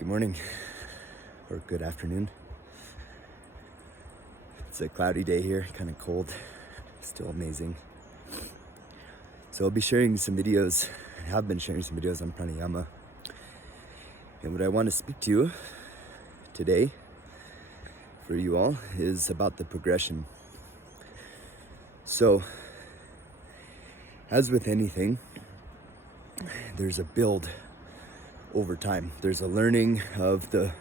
Good morning, or good afternoon. It's a cloudy day here, kind of cold, still amazing. So I'll be sharing some videos, I have been sharing some videos on Pranayama. And what I want to speak to you today, for you all, is about the progression. So, as with anything, there's a build over time. There's a learning of the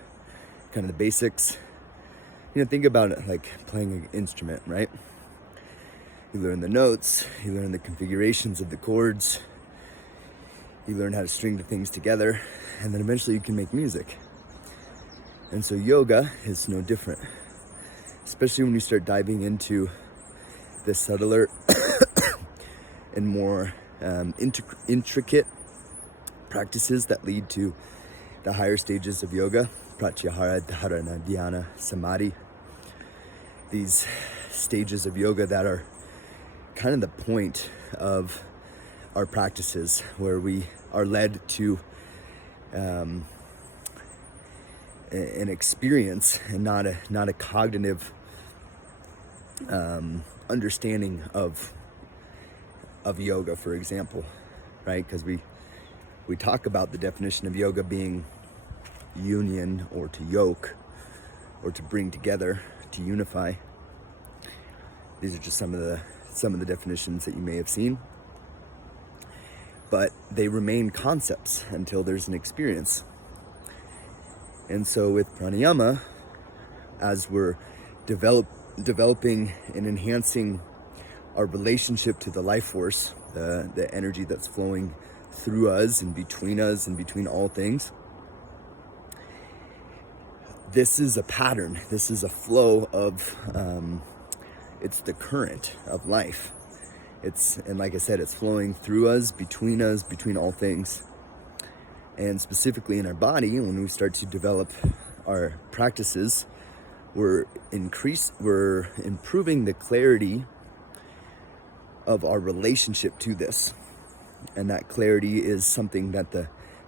kind of the basics. Think about it like playing an instrument, right? You learn the notes, you learn the configurations of the chords, you learn how to string the things together, and then eventually you can make music. And so yoga is no different, especially when you start diving into the subtler and more intricate practices that lead to the higher stages of yoga: pratyahara, dharana, dhyana, samadhi. These stages of yoga that are kind of the point of our practices, where we are led to an experience and not a cognitive understanding of yoga, for example, right? Because we talk about the definition of yoga being union, or to yoke, or to bring together, to unify. These are just some of the definitions that you may have seen, but they remain concepts until there's an experience. And so with pranayama, as we're developing and enhancing our relationship to the life force, the energy that's flowing through us and between all things, this is a pattern, this is a flow of it's the current of life. And like I said, it's flowing through us, between all things. And specifically in our body, when we start to develop our practices, we're improving the clarity of our relationship to this. And that clarity is something that the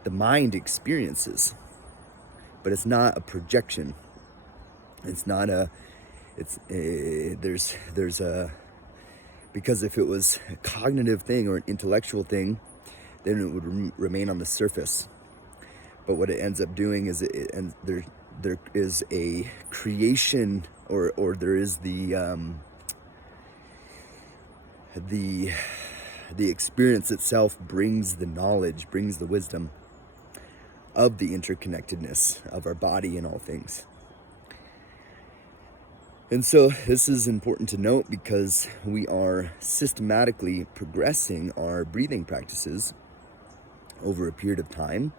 mind experiences, but it's not a projection. It's not because if it was a cognitive thing or an intellectual thing, then it would remain on the surface. But what it ends up doing is there is a creation, or there is the experience itself brings the knowledge, brings the wisdom of the interconnectedness of our body and all things. And so this is important to note, because we are systematically progressing our breathing practices over a period of time,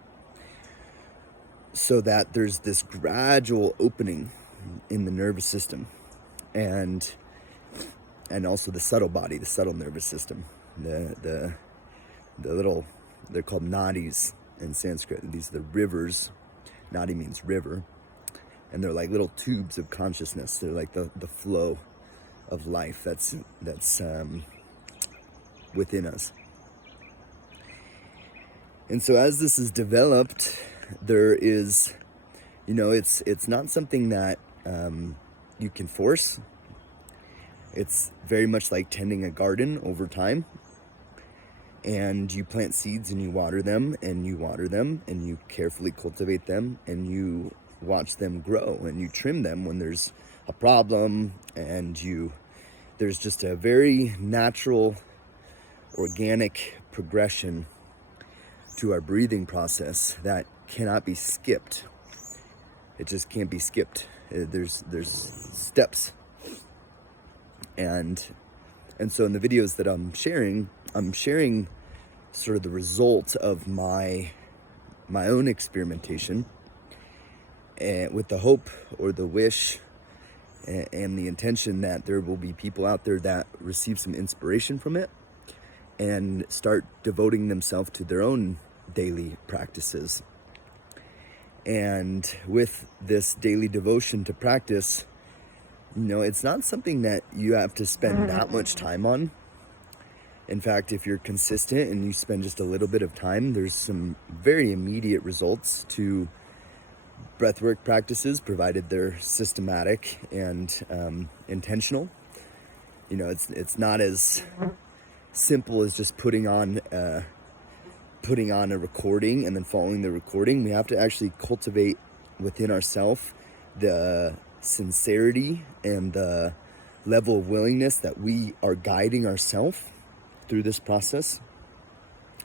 so that there's this gradual opening in the nervous system, and also the subtle body, the subtle nervous system, the little, they're called nadis in Sanskrit. These are the rivers. Nadi means river. And they're like little tubes of consciousness. They're like the flow of life that's within us. And so as this is developed, there is, it's not something that you can force. It's very much like tending a garden over time. And you plant seeds and you water them and you carefully cultivate them, and you watch them grow, and you trim them when there's a problem, and there's just a very natural, organic progression to our breathing process that cannot be skipped. It just can't be skipped. There's steps. And so in the videos that I'm sharing sort of the results of my own experimentation, and with the hope or the wish and the intention that there will be people out there that receive some inspiration from it and start devoting themselves to their own daily practices. And with this daily devotion to practice, it's not something that you have to spend that much time on. In fact, if you're consistent and you spend just a little bit of time, there's some very immediate results to breathwork practices, provided they're systematic and intentional. You know, it's not as simple as just putting on a recording and then following the recording. We have to actually cultivate within ourselves the sincerity and the level of willingness that we are guiding ourselves through this process,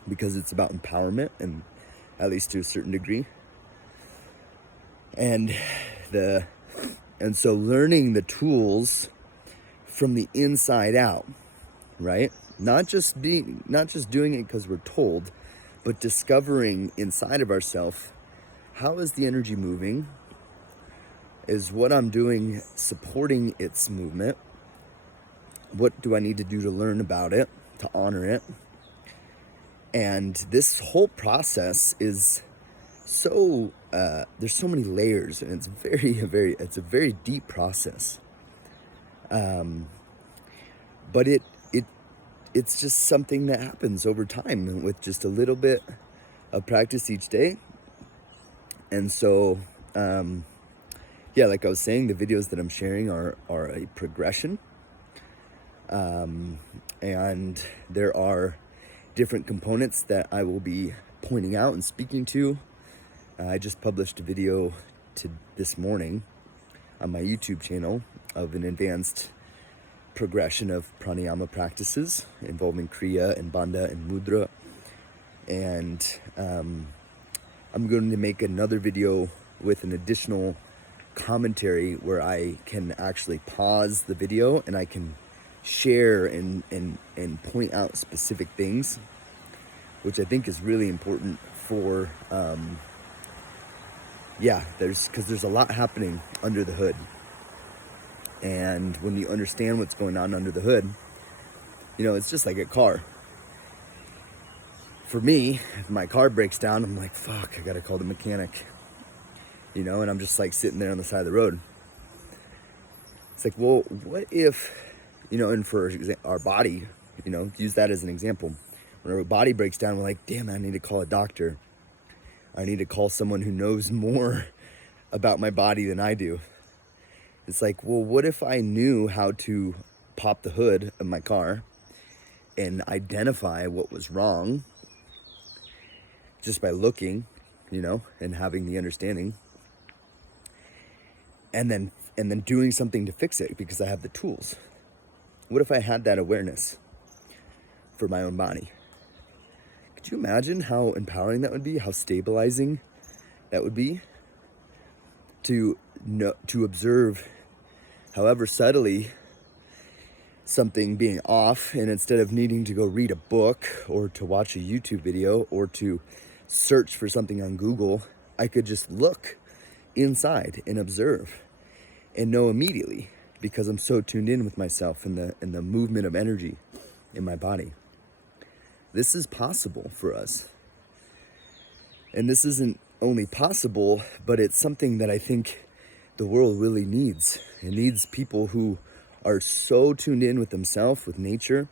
because it's about empowerment, and at least to a certain degree. And so learning the tools from the inside out, right? Not just doing it because we're told, but discovering inside of ourselves, how is the energy moving? Is what I'm doing supporting its movement? What do I need to do to learn about it, to honor it? And this whole process is so, there's so many layers, and it's it's a very deep process. But it's just something that happens over time with just a little bit of practice each day. And so, yeah, like I was saying, the videos that I'm sharing are a progression. And there are different components that I will be pointing out and speaking to. I just published a video this morning on my YouTube channel of an advanced progression of pranayama practices involving kriya and bandha and mudra. And I'm going to make another video with an additional commentary where I can actually pause the video and I can share and point out specific things, which I think is really important for because there's a lot happening under the hood. And when you understand what's going on under the hood, you know, it's just like a car. For me, if my car breaks down, I'm like, fuck, I gotta call the mechanic. You know, and I'm just like sitting there on the side of the road. It's like, well, what if, you know, and for our body, you know, use that as an example. When our body breaks down, we're like, damn, I need to call a doctor. I need to call someone who knows more about my body than I do. It's like, well, what if I knew how to pop the hood of my car and identify what was wrong just by looking, you know, and having the understanding, and then doing something to fix it because I have the tools? What if I had that awareness for my own body? Could you imagine how empowering that would be? How stabilizing that would be? To observe, however subtly, something being off, and instead of needing to go read a book or to watch a YouTube video or to search for something on Google, I could just look inside and observe and know immediately, because I'm so tuned in with myself and the movement of energy in my body. This is possible for us. And this isn't only possible, but it's something that I think the world really needs. It needs people who are so tuned in with themselves, with nature,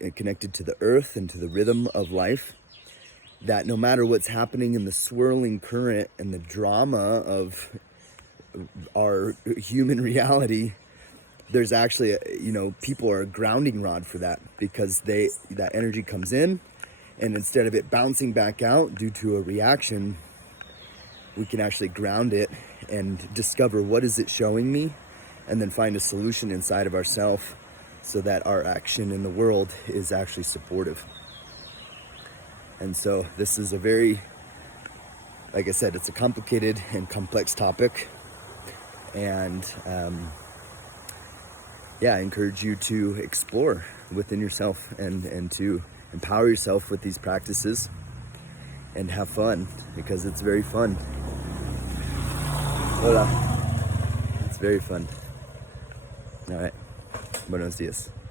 and connected to the earth and to the rhythm of life, that no matter what's happening in the swirling current and the drama of our human reality, there's actually, people are a grounding rod for that, because that energy comes in, and instead of it bouncing back out due to a reaction, we can actually ground it and discover what is it showing me, and then find a solution inside of ourselves so that our action in the world is actually supportive. And so this is a very, like I said, it's a complicated and complex topic. And I encourage you to explore within yourself and to empower yourself with these practices and have fun, because it's very fun. Hola. It's very fun. All right. Buenos dias.